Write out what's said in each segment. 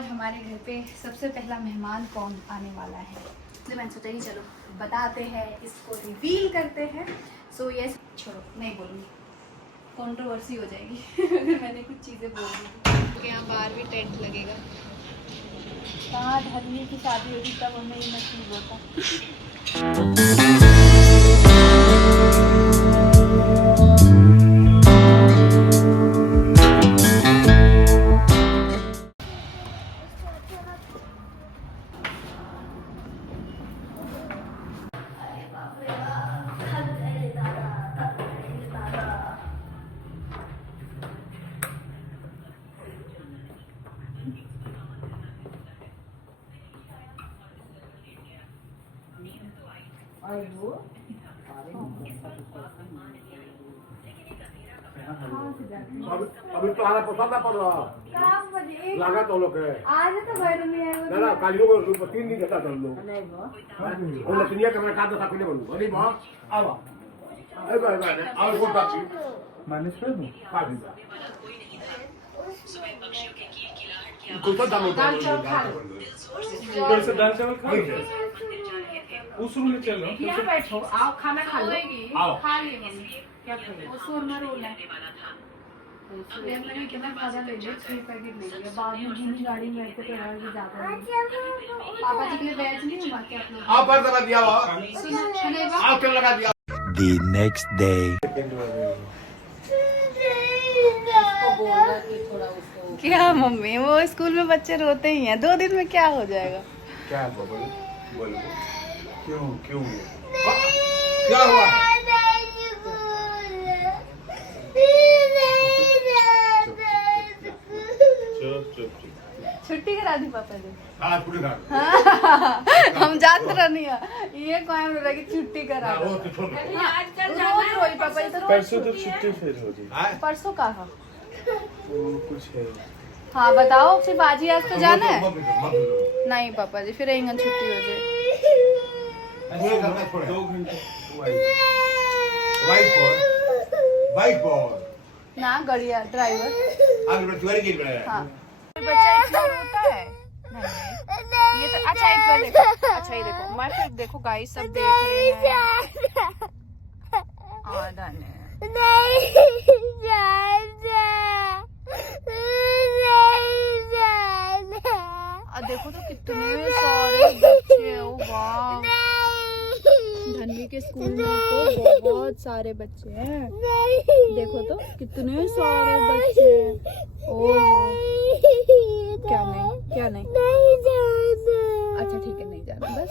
और हमारे घर पे सबसे पहला मेहमान कौन आने वाला है, तो मैंने सोचा कि चलो बताते हैं, इसको रिवील करते हैं। सो यस, छोड़ो नहीं बोलूँगी, कंट्रोवर्सी हो जाएगी अगर मैंने कुछ चीज़ें बोल दी। यहाँ बाहर भी टेंट लगेगा, कहाँ धर्मी की शादी होगी तब हमें ये नसीब होता। अभी तो आना पसंद ना पड़ रहा लगा तो लोग है आज तो घर में है ना ना कालियों को 3 दिन कहता चल लो वो लसनिया के मैं काट दो साफी बोलूं अरे वाह आवा अरे भाई आओ वो बाकी माने से दो खा दी कुछ तो दाल चावल खा लो से दाल चावल खा उस रूम में चलो यहाँ बैठो, आओ खाना खा लो, खा लिए मम्मी, क्या खाओगे? वो शोरमा रोल है, मैंने कितना खाना ले लिया, 6 पैकेट ले लिया, बाद में जिन गाड़ी में बैठे तो यार भी ज़्यादा नहीं। पापा जी के लिए वेज नहीं हुआ क्या आप लोग? आप पर दबा दिया हुआ सुनो आप क्यों लगा दिया The next day. क्या मम्मी, वो स्कूल में बच्चे रोते ही हैं, 2 दिन में क्या हो जाएगा? क्या बोलो क्यों क्यों क्या हुआ छुट्टी करा दी पापा जी। आज पूरी रात हम जानते रहनी है ये कौन बोल रहा कि छुट्टी करा दो। तो छोड़ रोज रोई पापा जी तो रोज परसों तो छुट्टी फिर होगी। परसों कहा कुछ है। हाँ बताओ, सिर्फ आज ही आज तो जाना है? नहीं पापा जी, फिर इंगन छुट्टी हो जाए। 2 घंटे बाइक पर ना गड़िया ड्राइवर। आगे चोरी की बड़ा हाँ बच्चा इतना रोता है। नहीं ये तो अच्छा, एक बार देखो, अच्छा ये देखो, मैं फिर देखो गाइस सब देख रहे हैं। आधा देखो तो कितने सारे बच्चे हैं, ओ वाह। धनवी के स्कूल में तो बहुत सारे बच्चे हैं, देखो तो कितने सारे बच्चे हैं। ओह क्या नहीं अच्छा ठीक है, नहीं जाना, बस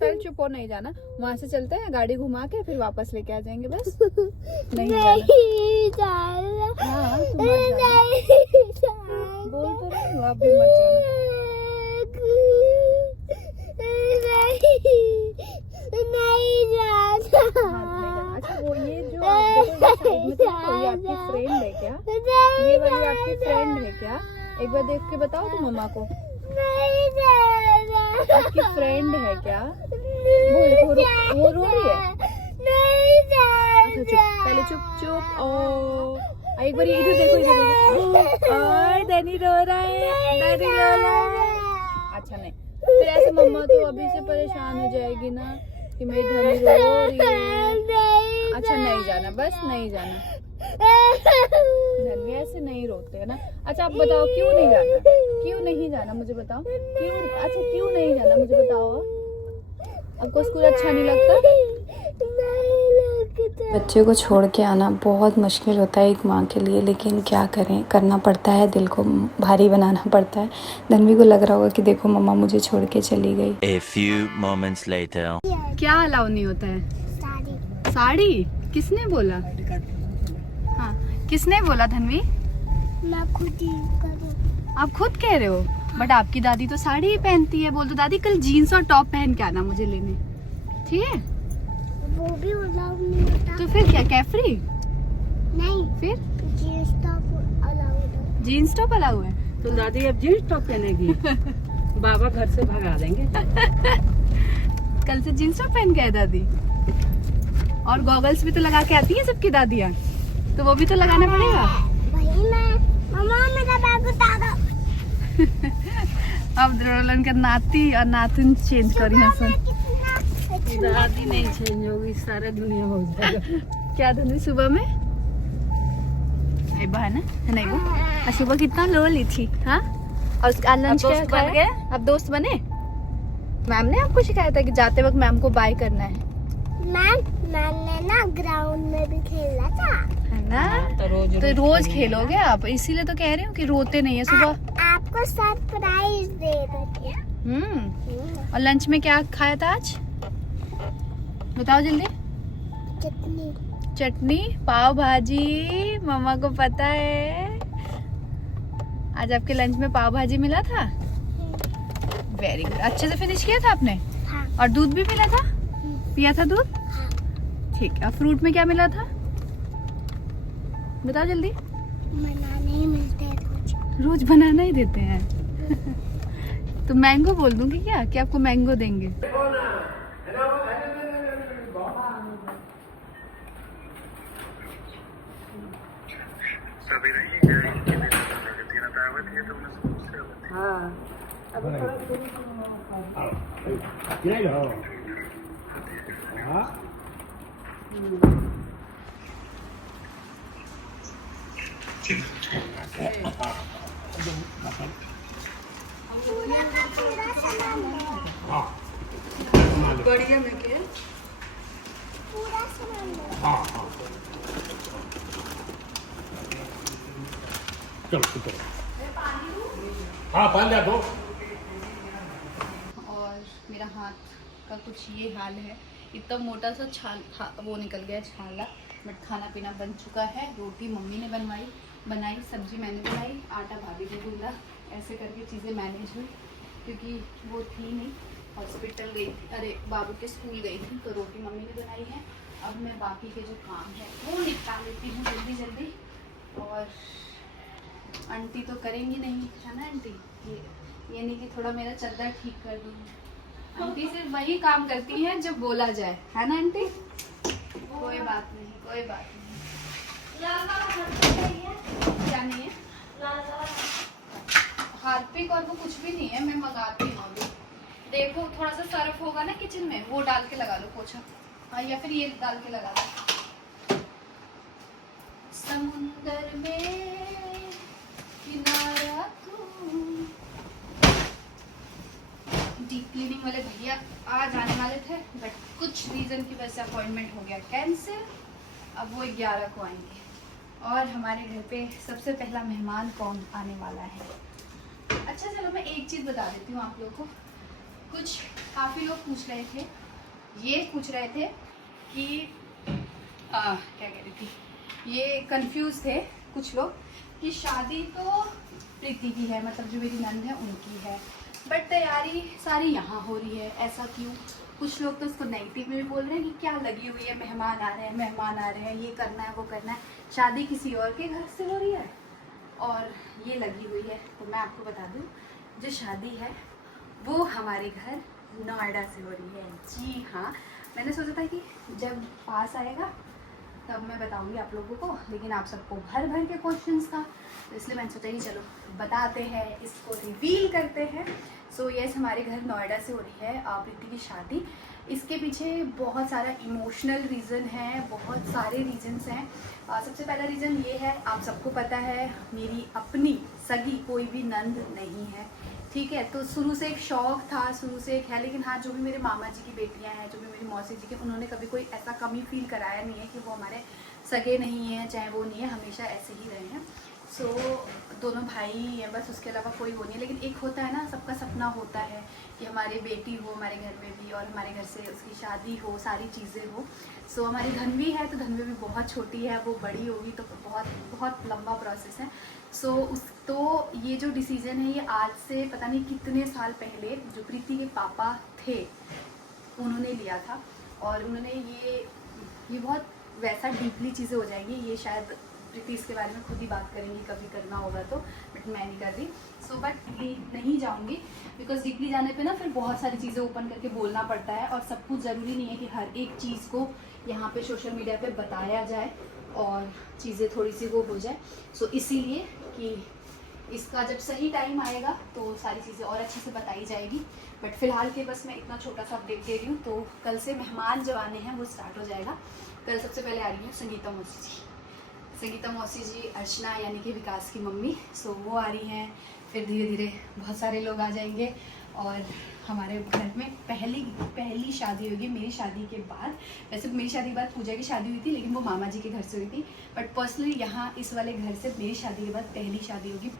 पहले चुप हो, नहीं जाना। वहाँ से चलते हैं, गाड़ी घुमा के फिर वापस लेके आ जाएंगे, बस नहीं जाना। हाँ तुम मत जाना, बोल तो रही हूँ, आप भी मत जाना। अच्छा वो ये जो आप देखो ये आपकी फ्रेंड है क्या? ये वाली आपकी फ्रेंड है क्या? एक बार देख के बताओ तो मम्मा को, आपकी फ्रेंड है क्या? वो रो रही है। अच्छा चुप, पहले चुप। ओ एक बार इधर देखो, और डैनी रो रहा है, डैनी रो रहा है। अच्छा नहीं, फिर ऐसे मम्मा तो अभी से परेशान हो जाएगी ना कि मेरी धनी रो रही है। अच्छा नहीं जाना, बस नहीं जाना। धनवी ऐसे नहीं रोते है ना। अच्छा आप बताओ क्यों नहीं जाना, क्यों नहीं जाना मुझे बताओ, क्यों? अच्छा क्यों नहीं जाना मुझे बताओ, आपको स्कूल अच्छा नहीं लगता? बच्चे को छोड़ के आना बहुत मुश्किल होता है एक माँ के लिए, लेकिन क्या करें, करना पड़ता है, दिल को भारी बनाना पड़ता है। धनवी को लग रहा होगा कि देखो मम्मा मुझे छोड़ के चली गई। A few moments later. क्या अलाउ नहीं होता है? साड़ी किसने बोला? हाँ किसने बोला धनवी? मैं खुद ही करूँ। आप खुद कह रहे हो, बट आपकी दादी तो साड़ी ही पहनती है। बोल दो दादी कल जीन्स और टॉप पहन के आना मुझे लेने, ठीक है? वो भी अलाउ नहीं होता। तो फिर क्या, कैफरी? नहीं, फिर जींस टॉप अलाउ है। जीन्स टॉप अलाउ है? तो दादी अब जींस टॉप पहनेगी बाबा घर से भगा देंगे। कल से जीन्स टॉप पहन के है दादी, और गॉगल्स भी तो लगा के आती है सबकी दादियाँ, तो वो भी तो लगाना पड़ेगा। वही मैं, मम्मा मेरा बैग उतारो। अब रोलन का नाती और नातिन चेंज करी है सन। दादी नहीं चेंज होगी, सारा दुनिया हो जाएगा। क्या धनी सुबह में है ना, नहीं वो सुबह कितना लो ली थी। हाँ, और उसका लंच क्या खाया? अब दोस्त बने? मैम ने आपको शिकायत है कि जाते वक्त मैम को बाय करना है? मैंने ना ग्राउंड में भी खेला था, है ना, तो रोज खेलोगे आप, इसीलिए तो कह रही हूँ कि रोते नहीं है सुबह। आपको सरप्राइज दे रही है। और लंच में क्या खाया था आज, बताओ जल्दी। चटनी, पाव भाजी, मम्मा को पता है। आज आपके लंच में पाव भाजी मिला था। वेरी गुड, अच्छे से फिनिश किया था आपने। हाँ। और दूध भी मिला था, पिया था दूध। ठीक है, फ्रूट में क्या मिला था बताओ जल्दी। बनाने ही मिलते हैं रोज। रोज बनाना ही देते हैं। तो मैंगो बोल दूंगी क्या कि आपको मैंगो देंगे? बढ़िया में क्या पूरा सामान चलो चलो, हाँ पानी दो। और मेरा हाथ का कुछ ये हाल है, इतना मोटा सा छाल वो निकल गया छाला। बट खाना पीना बन चुका है। रोटी मम्मी ने बनाई, सब्जी मैंने बनाई, आटा भाभी ने गूंदा। ऐसे करके चीज़ें मैनेज हुई क्योंकि वो थी नहीं, हॉस्पिटल गई, अरे बाबू के स्कूल गई थी, तो रोटी मम्मी ने बनाई है। अब मैं बाकी के जो काम है वो निपटा लेती हूँ जल्दी। और आंटी तो करेंगी नहीं, है ना आंटी? ये नहीं कि थोड़ा मेरा चद्दर ठीक कर दूँ। आंटी सिर्फ वही काम करती हैं जब बोला जाए, है ना आंटी? कोई बात नहीं, कोई बात नहीं। क्या नहीं है? हार्पिक और वो कुछ भी नहीं है, मैं मंगाती हूँ अभी। देखो थोड़ा सा सर्फ होगा ना किचन में, वो डाल के लगा लो पोछा। हाँ, या फिर ये डाल के लगा लो। समुंदर में किनारा तू। डीप क्लीनिंग वाले भैया आज आने वाले थे, बट कुछ रीज़न की वजह से अपॉइंटमेंट हो गया कैंसिल। अब वो 11 को आएंगे। और हमारे घर पे सबसे पहला मेहमान कौन आने वाला है? अच्छा चलो मैं एक चीज़ बता देती हूँ आप लोगों को। कुछ काफ़ी लोग पूछ रहे थे, ये पूछ रहे थे कि क्या कह रही थी, ये कंफ्यूज थे कुछ लोग कि शादी तो प्रीति की है, मतलब जो मेरी नंद है उनकी है, बट तैयारी सारी यहाँ हो रही है, ऐसा क्यों? कुछ लोग तो इसको नेगेटिव में भी बोल रहे हैं कि क्या लगी हुई है, मेहमान आ रहे हैं, ये करना है वो करना है। शादी किसी और के घर से हो रही है और ये लगी हुई है। तो मैं आपको बता दूँ, जो शादी है वो हमारे घर नोएडा से हो रही है। जी हाँ, मैंने सोचा था कि जब पास आएगा तब मैं बताऊंगी आप लोगों को, लेकिन आप सबको भर के क्वेश्चंस था, तो इसलिए मैंने सोचा कि चलो बताते हैं, इसको रिवील करते हैं। सो यस, हमारे घर नोएडा से हो रही है प्रीति की शादी। इसके पीछे बहुत सारा इमोशनल रीज़न है, बहुत सारे रीजंस हैं। सबसे पहला रीज़न ये है, आप सबको पता है मेरी अपनी सगी कोई भी नंद नहीं है, ठीक है? तो शुरू से एक शौक़ था, शुरू से एक है, लेकिन हाँ जो भी मेरे मामा जी की बेटियां हैं, जो भी मेरी मौसी जी के, उन्होंने कभी कोई ऐसा कमी फील कराया नहीं है कि वो हमारे सगे नहीं हैं, चाहे वो नहीं है, हमेशा ऐसे ही रहे हैं। सो दोनों भाई हैं बस, उसके अलावा कोई वो नहीं है। लेकिन एक होता है ना, सबका सपना होता है कि हमारी बेटी हो हमारे घर में भी, और हमारे घर से उसकी शादी हो, सारी चीज़ें हो। सो हमारी धनवी है, तो धनवी भी बहुत छोटी है, वो बड़ी होगी तो बहुत लंबा प्रोसेस है। तो ये जो डिसीज़न है ये आज से पता नहीं कितने साल पहले जो प्रीति के पापा थे उन्होंने लिया था, और उन्होंने ये बहुत वैसा डीपली चीज़ें हो जाएंगी, ये शायद प्रीति इसके बारे में खुद ही बात करेंगी कभी करना होगा तो, बट मैं नहीं कर रही। बट नहीं जाऊँगी बिकॉज डीपली जाने पे ना फिर बहुत सारी चीज़ें ओपन करके बोलना पड़ता है, और सब कुछ ज़रूरी नहीं है कि हर एक चीज़ को यहाँ पे सोशल मीडिया पे बताया जाए और चीज़ें थोड़ी सी वो हो जाए। इसीलिए कि इसका जब सही टाइम आएगा तो सारी चीज़ें और अच्छे से बताई जाएगी। बट फिलहाल के बस मैं इतना छोटा सा अपडेट दे रही हूँ। तो कल से मेहमान जो आने हैं वो स्टार्ट हो जाएगा। कल सबसे पहले आ रही है संगीता मौसी जी। संगीता मौसी जी अर्चना यानी कि विकास की मम्मी, सो वो आ रही हैं। फिर धीरे धीरे बहुत सारे लोग आ जाएंगे और हमारे घर में पहली शादी होगी मेरी शादी के बाद। वैसे मेरी शादी के बाद पूजा की शादी हुई थी, लेकिन वो मामा जी के घर से हुई थी। बट पर्सनली यहाँ इस वाले घर से मेरी शादी के बाद पहली शादी होगी।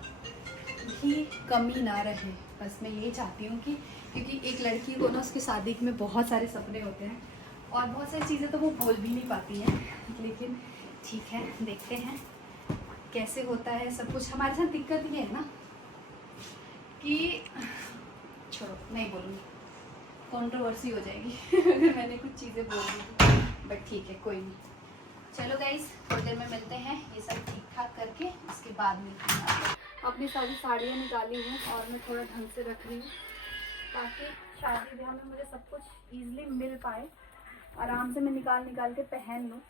ही कमी ना रहे, बस मैं ये चाहती हूँ कि क्योंकि एक लड़की को ना उसकी शादी में बहुत सारे सपने होते हैं और बहुत सारी चीज़ें तो वो बोल भी नहीं पाती हैं। लेकिन ठीक है, देखते हैं कैसे होता है सब कुछ। हमारे साथ दिक्कत ये है ना कि छोड़ो, नहीं बोलूँगी, कंट्रोवर्सी हो जाएगी अगर मैंने कुछ चीज़ें बोल दी। बट ठीक है, कोई नहीं। चलो गाइस, थोड़ी देर में मिलते हैं। ये सब ठीक ठाक करके उसके बाद मिलते हैं। अपनी सारी साड़ियाँ निकाली हैं और मैं थोड़ा ढंग से रख रही हूँ ताकि शादी ब्याह में मुझे सब कुछ ईजिली मिल पाए। आराम से मैं निकाल के पहन लूँ।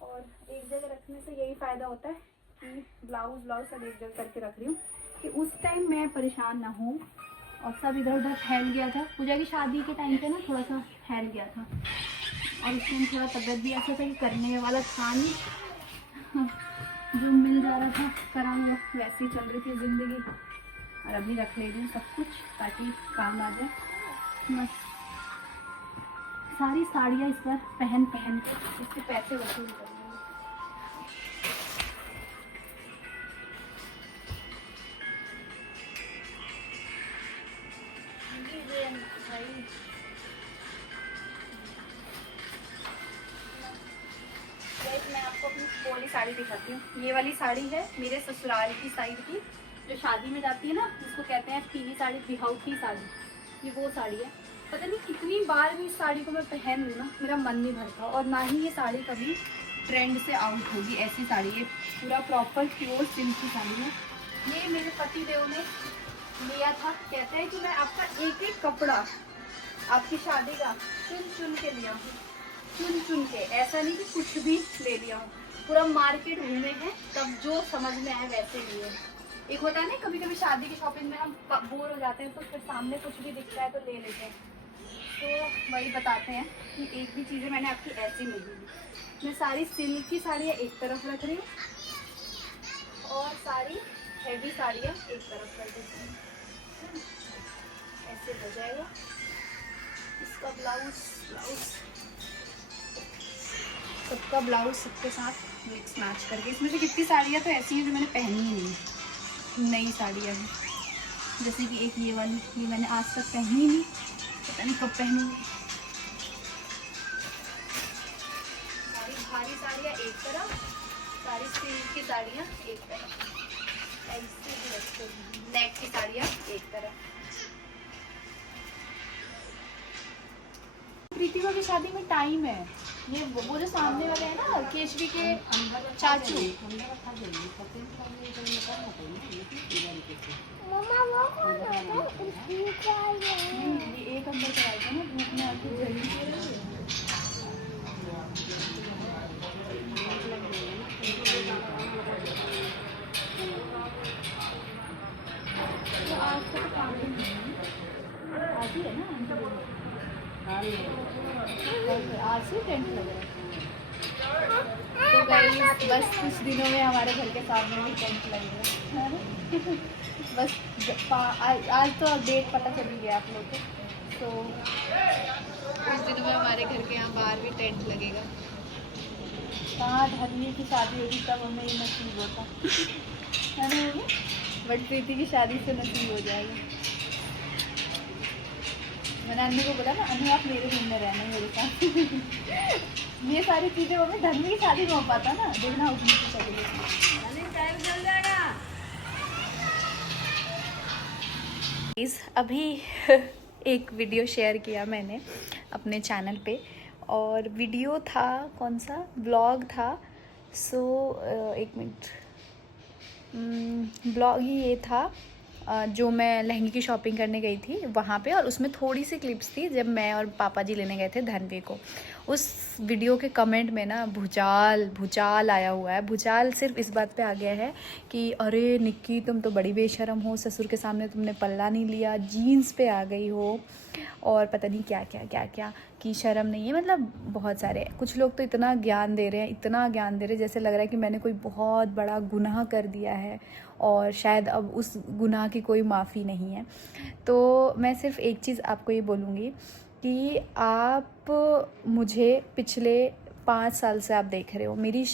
और एक जगह रखने से यही फ़ायदा होता है कि ब्लाउज़ सब एक जगह करके रख रही हूँ कि उस टाइम मैं परेशान ना हूँ। और सब इधर उधर फैल गया था। पूजा की शादी के टाइम पे ना थोड़ा सा फैल गया था और उस टाइम थोड़ा तबीयत भी ऐसा था कि करने वाला था नहीं, जो मिल जा रहा था करा लो, वैसे ही चल रही थी ज़िंदगी। और अभी रख ले रही हूँ सब कुछ ताकि काम आ जाए। बस सारी साड़ियाँ इस बार पहन के इसके पैसे वसूल करूँगी। मैं आपको अपनी वाली साड़ी दिखाती हूँ। ये वाली साड़ी है मेरे ससुराल की साइड की, जो शादी में जाती है ना, जिसको कहते हैं पीली साड़ी, बिहाउती साड़ी। ये वो साड़ी है। पता नहीं कितनी बार भी इस साड़ी को मैं पहन लूँ ना, मेरा मन नहीं भरता। और ना ही ये साड़ी कभी ट्रेंड से आउट होगी, ऐसी साड़ी। ये पूरा प्रॉपर प्योर सिल्क की साड़ी है। ये मेरे पति देव ने लिया था। कहते हैं कि मैं आपका एक एक कपड़ा आपकी शादी का चुन के लिया हूँ, चुन के। ऐसा नहीं कि कुछ भी ले लिया हूँ। पूरा मार्केट घूमे हैं, तब जो समझ में आए वैसे लिए। एक होता है ना, कभी कभी शादी की शॉपिंग में हम बोर हो जाते हैं तो फिर सामने कुछ भी दिखता है तो ले लेते हैं। तो वही बताते हैं कि एक भी चीज़ें मैंने आपकी ऐसी नहीं ली। मैं सारी सिल्क की साड़ियाँ एक तरफ रख रही हूँ और सारी हैवी साड़ियाँ एक तरफ कर देती हूँ। ऐसे हो जाएगा। इसका ब्लाउज सबका ब्लाउज सबके साथ मिक्स मैच करके। इसमें से कितनी साड़ियाँ तो ऐसी हैं जो मैंने पहनी ही नहीं, नई साड़ियाँ भी। जैसे कि एक ये वाली, ये मैंने आज तक पहनी नहीं, पता नहीं कब पहनूंगी। सारी भारी साड़ियाँ एक तरफ, सारी सिल्क की साड़ियाँ एक तरफ, ऐसे भी रखते हैं। नेक की साड़ियाँ एक तरफ। प्रीतिका की शादी में टाइम है। ये वो जो सामने वाले हैं ना, केशवी के चाचू, मम्मा वो कौन है? ये एक अंदर कराई था ना, धूप में आके जल्दी से रही है। तो आज का तो काम ही नहीं है, आज ही है ना, आज से टेंट लग रहा है। तो गाइस, बस कुछ दिनों में हमारे घर के सामने भी टेंट लगेगा। बस आज तो डेट पता चल गया आप लोग को। तो कुछ दिनों में हमारे घर के यहाँ बाहर भी टेंट लगेगा। कहाँ धर्मी की शादी होगी तब हमें ये नसीब होता है ना। बट प्रीति की शादी से नसीब हो जाएगा। मैंने अन्नू को बोला ना, अन्नू आप मेरे रूम में रहना मेरे साथ। ये सारी चीज़ें वो मैं धर्मी की शादी में हो पाता ना, देखना उसमें से चलेगी। टाइम चल जाएगा। अभी एक वीडियो शेयर किया मैंने अपने चैनल पे, और वीडियो था कौन सा, ब्लॉग था। सो एक मिनट, ब्लॉग ही ये था जो मैं लहंगे की शॉपिंग करने गई थी वहाँ पे, और उसमें थोड़ी सी क्लिप्स थी जब मैं और पापा जी लेने गए थे धनवी को। उस वीडियो के कमेंट में ना भूचाल आया हुआ है। भूचाल सिर्फ इस बात पे आ गया है कि अरे निक्की तुम तो बड़ी बेशरम हो, ससुर के सामने तुमने पल्ला नहीं लिया, जीन्स पे आ गई हो, और पता नहीं क्या क्या कि शर्म नहीं है। मतलब बहुत सारे कुछ लोग तो इतना ज्ञान दे रहे हैं जैसे लग रहा है कि मैंने कोई बहुत बड़ा गुनाह कर दिया है और शायद अब उस गुनाह की कोई माफ़ी नहीं है। तो मैं सिर्फ एक चीज़ आपको ये बोलूँगी कि आप मुझे पिछले 5 साल से आप देख रहे हो। मेरी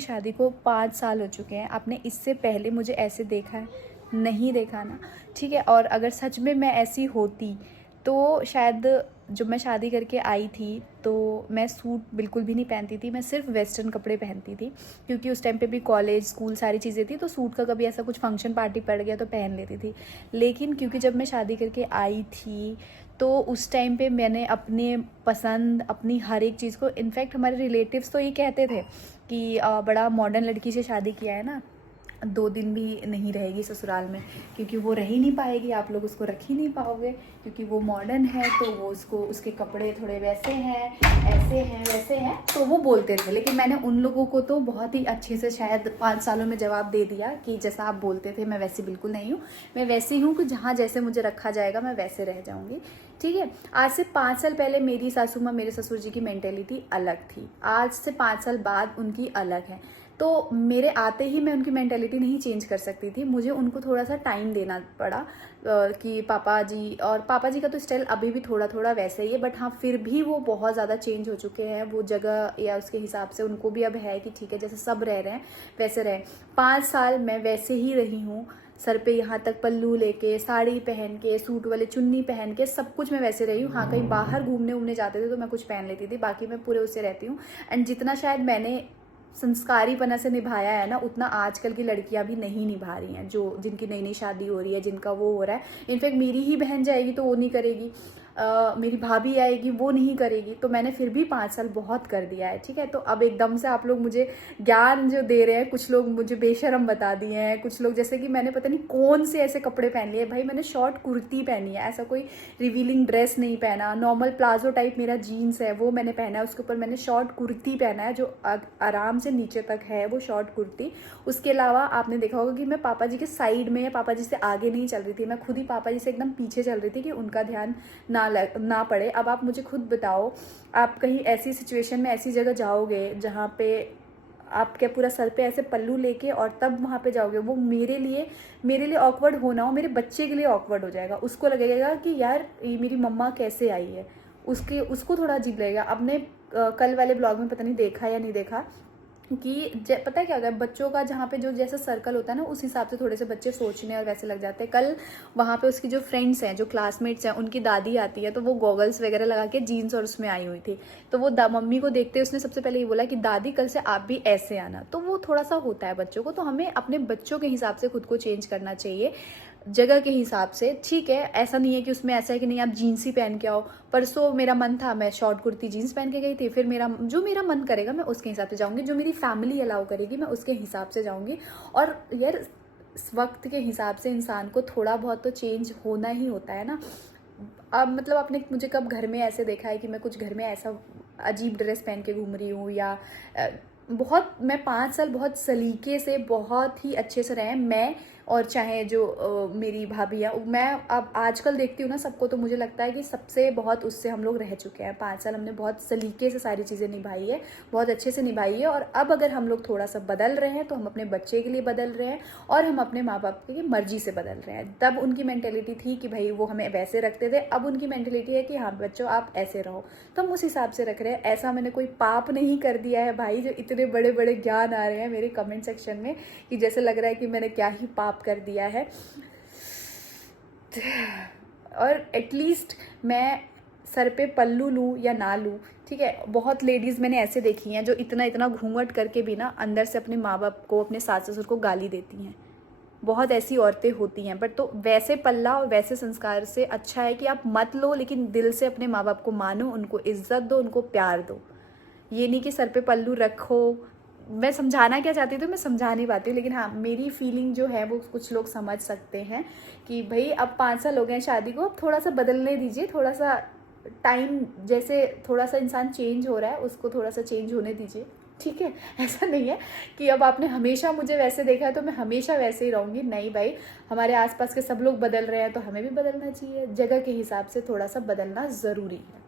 शादी को 5 साल हो चुके हैं। आपने इससे पहले मुझे ऐसे देखा है? नहीं देखा ना, ठीक है। और अगर सच में मैं ऐसी होती तो शायद जब मैं शादी करके आई थी तो मैं सूट बिल्कुल भी नहीं पहनती थी, मैं सिर्फ वेस्टर्न कपड़े पहनती थी, क्योंकि उस टाइम पे भी कॉलेज स्कूल सारी चीज़ें थी, तो सूट का कभी ऐसा कुछ फंक्शन पार्टी पड़ गया तो पहन लेती थी। लेकिन क्योंकि जब मैं शादी करके आई थी तो उस टाइम पे मैंने अपने पसंद, अपनी हर एक चीज़ को, इनफैक्ट हमारे रिलेटिव्स तो ये कहते थे कि बड़ा मॉडर्न लड़की से शादी किया है ना, 2 दिन भी नहीं रहेगी ससुराल में, क्योंकि वो रह ही नहीं पाएगी, आप लोग उसको रख ही नहीं पाओगे, क्योंकि वो मॉडर्न है, तो वो उसके कपड़े थोड़े वैसे हैं, ऐसे हैं, वैसे हैं, तो वो बोलते थे। लेकिन मैंने उन लोगों को तो बहुत ही अच्छे से शायद 5 सालों में जवाब दे दिया कि जैसा आप बोलते थे मैं वैसी बिल्कुल नहीं हूँ। मैं वैसी हूँ कि जहाँ जैसे मुझे रखा जाएगा मैं वैसे रह जाऊँगी, ठीक है। आज से 5 साल पहले मेरी सासू माँ, मेरे ससुर जी की मेंटेलिटी अलग थी, आज से 5 साल बाद उनकी अलग है। तो मेरे आते ही मैं उनकी मेंटालिटी नहीं चेंज कर सकती थी, मुझे उनको थोड़ा सा टाइम देना पड़ा कि पापा जी का तो स्टाइल अभी भी थोड़ा थोड़ा वैसे ही है, बट हाँ फिर भी वो बहुत ज़्यादा चेंज हो चुके हैं। वो जगह या उसके हिसाब से उनको भी अब है कि ठीक है जैसे सब रह रहे हैं वैसे रहे। 5 साल मैं वैसे ही रही हूँ, सर पे यहाँ तक पल्लू लेके, साड़ी पहन के, सूट वाले चुन्नी पहन के, सब कुछ मैं वैसे रही हूँ। हाँ कहीं बाहर घूमने जाते थे तो मैं कुछ पहन लेती थी, बाकी मैं पूरे उससे रहती हूँ। एंड जितना शायद मैंने संस्कारीपना से निभाया है ना, उतना आजकल की लड़कियां भी नहीं निभा रही हैं, जो जिनकी नई शादी हो रही है, जिनका वो हो रहा है। इनफैक्ट मेरी ही बहन जाएगी तो वो नहीं करेगी, मेरी भाभी आएगी वो नहीं करेगी, तो मैंने फिर भी 5 साल बहुत कर दिया है, ठीक है। तो अब एकदम से आप लोग मुझे ज्ञान जो दे रहे हैं, कुछ लोग मुझे बेशरम बता दिए हैं, कुछ लोग जैसे कि मैंने पता नहीं कौन से ऐसे कपड़े पहन लिए। भाई मैंने शॉर्ट कुर्ती पहनी है, ऐसा कोई रिवीलिंग ड्रेस नहीं पहना, नॉर्मल प्लाजो टाइप मेरा जीन्स है वो मैंने पहना है, उसके ऊपर मैंने शॉर्ट कुर्ती पहना है जो आराम से नीचे तक है वो शॉर्ट कुर्ती। उसके अलावा आपने देखा होगा कि मैं पापा जी के साइड में या पापा जी से आगे नहीं चल रही थी, मैं खुद ही पापा जी से एकदम पीछे चल रही थी कि उनका ध्यान ना पड़े। अब आप मुझे खुद बताओ, आप कहीं ऐसी सिचुएशन में ऐसी जगह जाओगे जहाँ पे आप क्या पूरा सर पे ऐसे पल्लू लेके और तब वहाँ पे जाओगे, वो मेरे लिए ऑकवर्ड होना हो, मेरे बच्चे के लिए ऑकवर्ड हो जाएगा। उसको लगेगा कि यार ये मेरी मम्मा कैसे आई है, उसको थोड़ा अजीब लगेगा। आपने कल वाले ब्लॉग में पता नहीं देखा या नहीं देखा कि पता है क्या होगा, बच्चों का जहाँ पे जो जैसा सर्कल होता है ना, उस हिसाब से थोड़े से बच्चे सोचने और वैसे लग जाते हैं। कल वहाँ पे उसकी जो फ्रेंड्स हैं, जो क्लासमेट्स हैं, उनकी दादी आती है, तो वो गॉगल्स वगैरह लगा के जीन्स और उसमें आई हुई थी, तो वो मम्मी को देखते उसने सबसे पहले ये बोला कि दादी कल से आप भी ऐसे आना। तो वो थोड़ा सा होता है बच्चों को, तो हमें अपने बच्चों के हिसाब से खुद को चेंज करना चाहिए, जगह के हिसाब से, ठीक है। ऐसा नहीं है कि उसमें ऐसा है कि नहीं आप जीन्स ही पहन के आओ। परसों मेरा मन था, मैं शॉर्ट कुर्ती जीन्स पहन के गई थी, फिर जो मेरा मन करेगा मैं उसके हिसाब से जाऊंगी, जो मेरी फैमिली अलाउ करेगी मैं उसके हिसाब से जाऊंगी। और यार इस वक्त के हिसाब से इंसान को थोड़ा बहुत तो चेंज होना ही होता है ना। अब मतलब आपने मुझे कब घर में ऐसे देखा है कि मैं कुछ घर में ऐसा अजीब ड्रेस पहन के घूम रही हूँ, या मैं 5 साल बहुत सलीके से बहुत ही अच्छे से रहे, मैं और चाहे जो मेरी भाभी है। मैं अब आजकल देखती हूँ ना सबको, तो मुझे लगता है कि सबसे बहुत उससे हम लोग रह चुके हैं। 5 साल हमने बहुत सलीके से सारी चीज़ें निभाई है, बहुत अच्छे से निभाई है। और अब अगर हम लोग थोड़ा सा बदल रहे हैं तो हम अपने बच्चे के लिए बदल रहे हैं और हम अपने माँ बाप की मर्जी से बदल रहे हैं। तब उनकी मेंटेलिटी थी कि भाई वो हमें वैसे रखते थे, अब उनकी मेंटेलिटी है कि हाँ बच्चों आप ऐसे रहो, तो हम उस हिसाब से रख रहे हैं। ऐसा मैंने कोई पाप नहीं कर दिया है भाई, जो इतने बड़े बड़े ज्ञान आ रहे हैं मेरे कमेंट सेक्शन में कि जैसे लग रहा है कि मैंने क्या ही पाप कर दिया है। और एटलीस्ट मैं सर पे पल्लू लूँ या ना लूँ, ठीक है। बहुत लेडीज़ मैंने ऐसे देखी हैं जो इतना इतना घूंघट करके भी ना अंदर से अपने माँ बाप को, अपने सास ससुर को गाली देती हैं। बहुत ऐसी औरतें होती हैं, बट तो वैसे पल्ला और वैसे संस्कार से अच्छा है कि आप मत लो, लेकिन दिल से अपने माँ बाप को मानो, उनको इज्जत दो, उनको प्यार दो। ये नहीं कि सर पे पल्लू रखो। मैं समझाना क्या चाहती थी मैं समझा नहीं पाती, लेकिन हाँ मेरी फीलिंग जो है वो कुछ लोग समझ सकते हैं कि भाई अब 5 साल हो गए शादी को, अब थोड़ा सा बदलने दीजिए, थोड़ा सा टाइम जैसे थोड़ा सा इंसान चेंज हो रहा है, उसको थोड़ा सा चेंज होने दीजिए, ठीक है। ऐसा नहीं है कि अब आपने हमेशा मुझे वैसे देखा है तो मैं हमेशा वैसे ही रहूँगी, नहीं भाई, हमारे आसपास के सब लोग बदल रहे हैं तो हमें भी बदलना चाहिए, जगह के हिसाब से थोड़ा सा बदलना ज़रूरी है।